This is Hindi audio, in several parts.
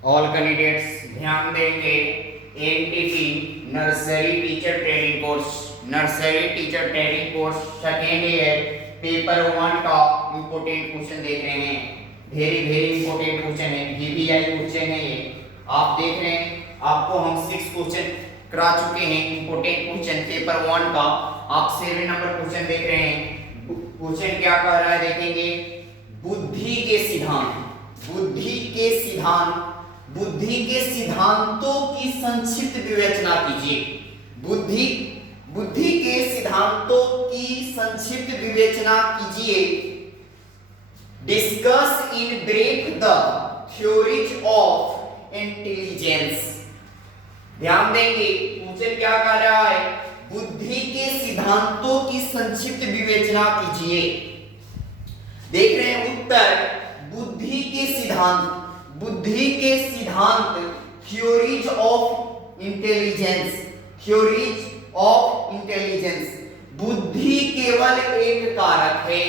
ऑल कैंडिडेट्स ध्यान देंगे। NTT nursery teacher training course, nursery teacher training course second year paper 1 का इंपोर्टेंट क्वेश्चन देख रहे हैं। वेरी इंपोर्टेंट क्वेश्चन है, वीवीआई क्वेश्चन है ये। आप देख रहे हैं, आपको हम 6 क्वेश्चन करा चुके हैं इंपोर्टेंट क्वेश्चन पेपर 1 का। आप 7 नंबर क्वेश्चन देख रहे हैं। क्वेश्चन क्या कह रहा है देखेंगे। बुद्धि के सिद्धांत, बुद्धि के सिद्धांतों की संक्षिप्त विवेचना कीजिए। बुद्धि के सिद्धांतों की संक्षिप्त विवेचना कीजिए। Discuss in brief the theories of intelligence. ध्यान देंगे, क्वेश्चन क्या कह रहा है। बुद्धि के सिद्धांतों की संक्षिप्त विवेचना कीजिए। देख रहे हैं उत्तर, बुद्धि के सिद्धांत, थ्योरीज ऑफ इंटेलिजेंस, बुद्धि केवल एक कारक है।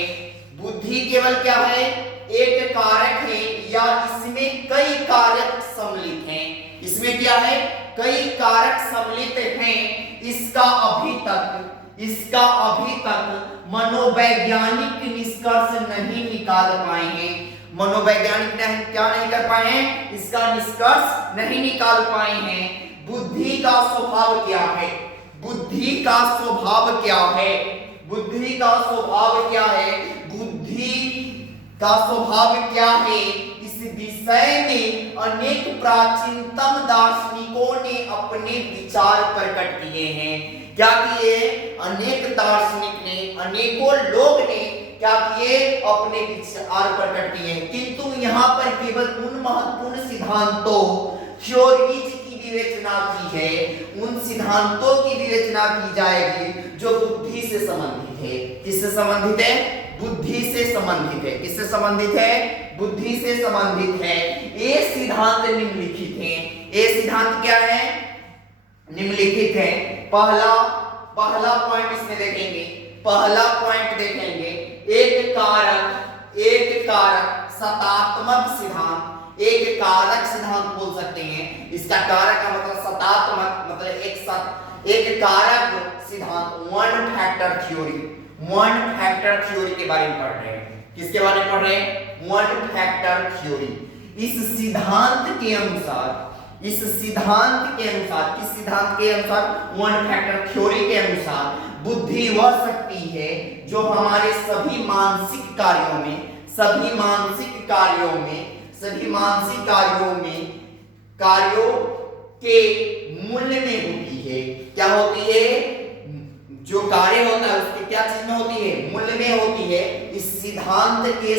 बुद्धि केवल क्या है, एक कारक है, या इसमें कई कारक सम्मिलित हैं। इसमें क्या है, कई कारक सम्मिलित हैं। इसका अभी तक मनोवैज्ञानिक निष्कर्ष नहीं निकाल पाए हैं। मनोवैज्ञानिक क्या नहीं कर पाए हैं, इसका निष्कर्ष नहीं निकाल पाए हैं। बुद्धि का स्वभाव क्या है, बुद्धि का स्वभाव क्या है, बुद्धि का स्वभाव क्या है, बुद्धि का स्वभाव क्या है। इस विषय में अनेक प्राचीनतम दार्शनिकों ने अपने विचार प्रकट किए हैं। क्या किए, अनेक दार्शनिक ने, अनेकों लोग ने क्या किए, अपने विचार प्रकट किए हैं। किंतु यहाँ पर केवल उन महत्वपूर्ण सिद्धांतों, थ्योरीज की विवेचना की है, उन सिद्धांतों की विवेचना की जाएगी जो बुद्धि से संबंधित है। किससे संबंधित है, बुद्धि से संबंधित है। किससे संबंधित है, बुद्धि से संबंधित है। ये सिद्धांत निम्नलिखित हैं। ये सिद्धांत क्या है, निम्नलिखित है। पहला पॉइंट इसमें देखेंगे, पहला पॉइंट देखेंगे, एक कारक सतात्मक सिद्धांत, एक कारक सिद्धांत बोल सकते हैं। इसका कारक का मतलब सतात्मक, मतलब एक कारक सिद्धांत, वन फैक्टर थ्योरी के बारे में पढ़ रहे हैं। किसके बारे में पढ़ रहे हैं, वन फैक्टर थ्योरी। इस सिद्धांत के अनुसार, वन फैक्टर थ्योरी के अनुसार बुद्धि वह शक्ति है जो हमारे सभी मानसिक कार्यों के मूल्य में होती है। क्या होती है, जो कार्य होता है उसके क्या चीज में होती है, मूल्य में होती है। इस सिद्धांत के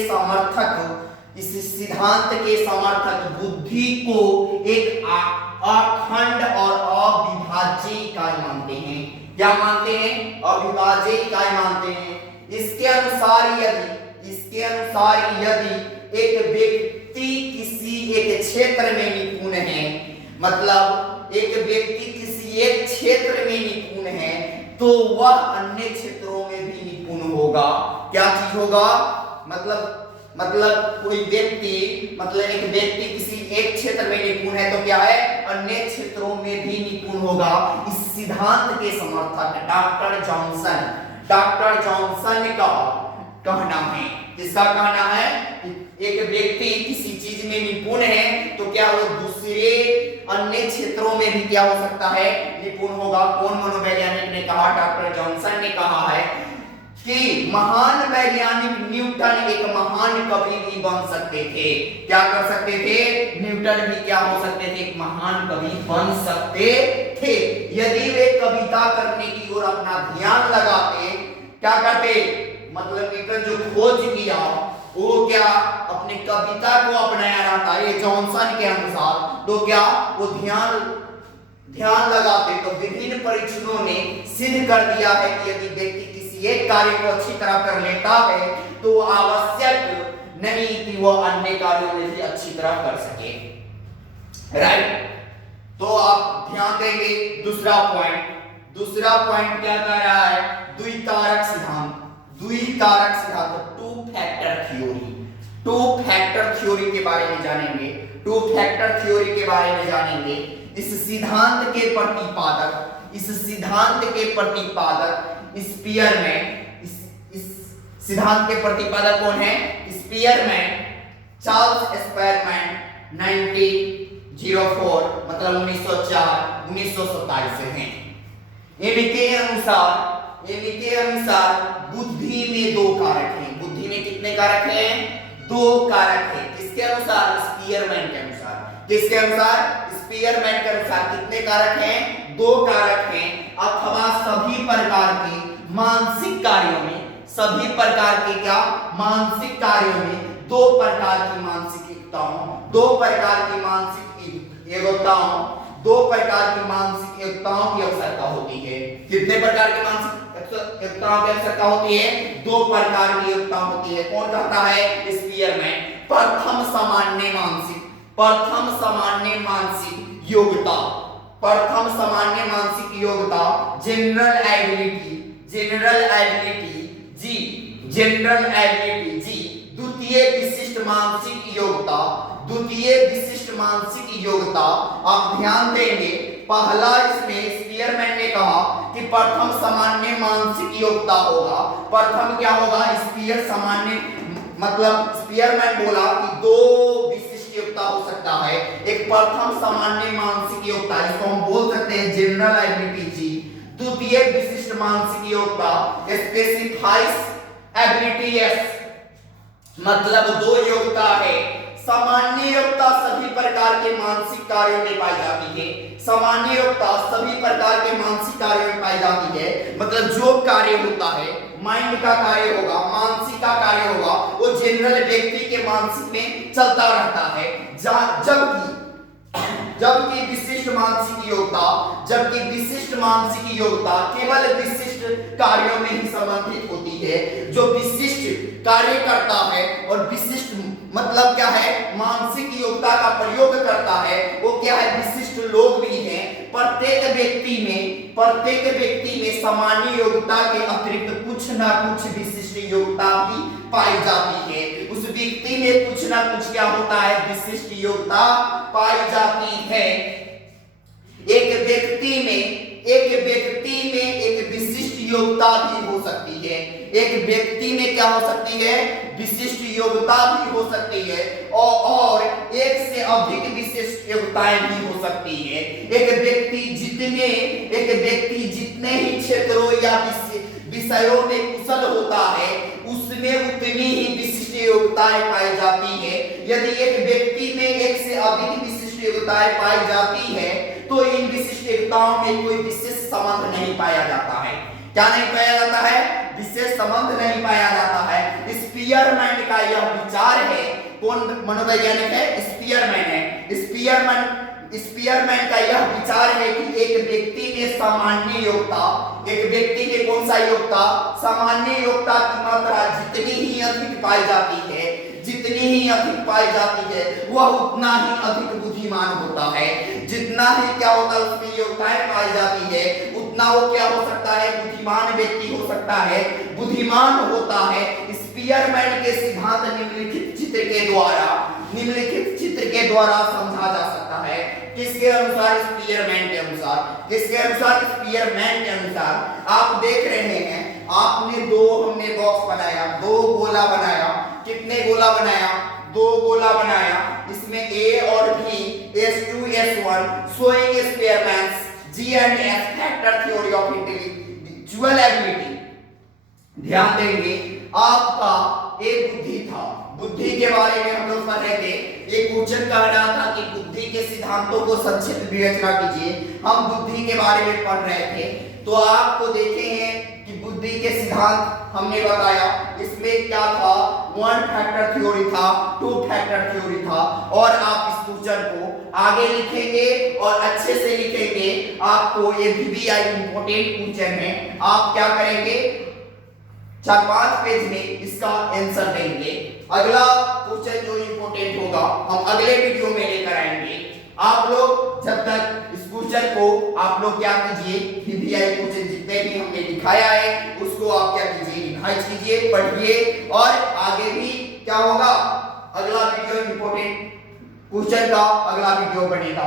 समर्थक बुद्धि को एक अखंड और अविभाज्य इकाई मानते हैं। क्या मानते हैं, अविभाज्य इकाई मानते हैं। इसके अनुसार यदि एक व्यक्ति किसी एक क्षेत्र में निपुण है, मतलब एक व्यक्ति किसी एक क्षेत्र में निपुण है, तो वह अन्य क्षेत्रों में भी निपुण होगा। क्या चीज होगा, मतलब कोई व्यक्ति, एक व्यक्ति किसी एक क्षेत्र में निपुण है तो क्या है, अन्य क्षेत्रों में भी निपुण होगा। इस सिद्धांत के समर्थक डॉक्टर जॉनसन का कहना है। किसका कहना है, एक व्यक्ति किसी चीज में निपुण है तो क्या वो दूसरे अन्य क्षेत्रों में भी क्या हो सकता है, निपुण होगा। कौन मनोवैज्ञानिक ने कहा, डॉक्टर जॉनसन ने कहा है कि महान वैज्ञानिक न्यूटन एक महान कवि भी बन सकते थे। क्या कर सकते थे, न्यूटन भी क्या हो सकते थे, एक महान कवि बन सकते थे, यदि वे कविता करने की ओर अपना ध्यान लगाते। क्या करते, मतलब न्यूटन जो खोज किया वो क्या अपने कविता को अपनाया रहता है, ये जॉनसन के अनुसार, तो क्या वो ध्यान लगाते। तो विभिन्न परीक्षणों ने सिद्ध कर दिया है कि यदि व्यक्ति किसी एक कार्य को अच्छी तरह कर लेता है तो आवश्यक नहीं कि वह अन्य कार्यों में भी अच्छी तरह कर सके। राइट, तो आप ध्यान देंगे। दूसरा पॉइंट क्या कह रहा है, द्विकारक सिद्धांत, टू फैक्टर थ्योरी के बारे में जानेंगे। टू फैक्टर थ्योरी के बारे में जानेंगे। इस सिद्धांत के प्रतिपादक स्पीयरमैन, इस सिद्धांत के प्रतिपादक कौन है? स्पीयरमैन, चार्ल्स स्पीयरमैन 1904 मतलब 1927 से हैं। इनके अनुसार बुद्धि में दो कारक हैं। बुद्धि में कितने कारक हैं? दो कारक हैं। किसके अनुसार? स्पीयरमैन के अनुसार। किसके अनुसार? स्पीयरमैन के अनुसार कितने कारक हैं? दो कारक हैं। अथवा सभी प्रकार के मानसिक कार्यों में, सभी प्रकार के क्या मानसिक कार्यों में दो प्रकार की मानसिक एकताओं, दो प्रकार की मानसिक एकताओं की आवश्यकता होती है। कितने प्रकार की मानसिक एकताओं की आवश्यकता होती है? दो प्रकार की एकता होती है। कौन कहता है? स्पीयरमैन। प्रथम सामान्य योग्यता, जनरल एबिलिटी जी। द्वितीय विशिष्ट मानसिक योग्यता। आप ध्यान देंगे, पहला इसमें स्पीयरमैन ने कहा कि प्रथम सामान्य मानसिक योग्यता होगा। प्रथम क्या होगा? स्पीयरमैन बोला कि दो विशिष्ट योग्यता हो सकता है। एक प्रथम सामान्य मानसिक योग्यता, जिसको हम बोल सकते हैं जनरल एबिलिटी जी। द्वितीय विशिष्ट मानसिक योग्यता, स्पेसिफाइड एबिलिटी एस, मतलब दो योग्यता है। सामान्य योग्यता सभी प्रकार के मानसिक कार्यों में पाई जाती है। सामान्य योग्यता सभी प्रकार के मानसिक कार्यों में पाई जाती है। मतलब जो कार्य होता है, माइंड का कार्य होगा, मानसिक का कार्य होगा, वो जनरल व्यक्ति के मानसिक में चलता रहता है। जबकि विशिष्ट मानसिक योग्यता केवल विशिष्ट कार्यों में ही संबंधित होती है। जो विशिष्ट कार्य करता है और विशिष्ट मतलब क्या है? मानसिक योग्यता का प्रयोग करता है, वो क्या है? विशिष्ट लोग भी हैं। प्रत्येक व्यक्ति में सामान्य योग्यता के अतिरिक्त कुछ ना कुछ विशिष्ट योग्यता भी पाई जाती है। उस व्यक्ति में कुछ ना कुछ क्या होता है? विशिष्ट योग्यता पाई जाती है। एक व्यक्ति में एक विशिष्ट योग्यता भी हो सकती है। एक व्यक्ति में क्या हो सकती है? विशिष्ट योग्यता भी हो सकती है और एक से अधिक विशिष्ट योग्यताएं भी हो सकती है। एक व्यक्ति जितने ही क्षेत्रों या विषयों में कुशल होता है, उसमें उतनी ही विशिष्ट योग्यताएं पाई जाती है। यदि एक व्यक्ति में एक से अधिक विशिष्ट योग्यताएं पाई जाती है, तो इन विशिष्ट योग्यताओं में कोई विशेष संबंध नहीं पाया जाता है। क्या नहीं पाया जाता है? विशेष संबंध नहीं पाया जाता है। स्पीयरमैन का यह विचार है। कौन मनोवैज्ञानिक है? स्पीयरमैन है। स्पीयरमैन का यह विचार है कि एक व्यक्ति में सामान्य योग्यता, एक व्यक्ति में कौन सा योग्यता? सामान्य योग्यता की मात्रा जितनी ही अधिक पाई जाती है, वह उतना ही अधिक बुद्धिमान होता है। जितना ही क्या होता है उसमें योग्यताएं पाई जाती है, उतना वो क्या हो सकता है? बुद्धिमान व्यक्ति हो सकता है, बुद्धिमान होता है। स्पीयरमैन के सिद्धांत निम्नलिखित चित्र के द्वारा समझा जा सकता है। किसके अनुसार? स्पीयरमैन के अनुसार। आप देख रहे हैं, आपने हमने बॉक्स बनाया, दो गोला बनाया। कितने गोला बनाया? दो गोला बनाया। इसमें A और B, S2 S1 showing Spearman's G&S factor theory of intellectual ability। ध्यान देंगे, आपका एक बुद्धि था। बुद्धि के बारे में हम लोग पढ़ रहे थे। एक क्वेश्चन कह रहा था कि बुद्धि के सिद्धांतों को संक्षिप्त विवेचना कीजिए। हम बुद्धि के बारे में पढ़ रहे थे, तो आपको देखे हैं कि बुद्धि के सिद्धांत हमने बताया। इसमें क्या था? 1 फैक्टर थ्योरी था, 2 फैक्टर थ्योरी था। और आप इस क्वेश्चन को आगे लिखेंगे और अच्छे से लिखेंगे। आपको ये VBI इंपॉर्टेंट क्वेश्चन है। आप क्या करेंगे? 4-5 पेज में इसका आंसर देंगे। अगला क्वेश्चन जो इंपॉर्टेंट होगा हम अगले वीडियो में लेकर आएंगे। आप लोग जब तक इस क्वेश्चन को आप लोग क्या कीजिए? VBI क्वेश्चन जितने भी हमने दिखाया है उसको आप क्या कीजिए? रिवाइज कीजिए, पढ़िए और आगे भी क्या होगा? अगला वीडियो इंपॉर्टेंट क्वेश्चन का अगला वीडियो बनेगा।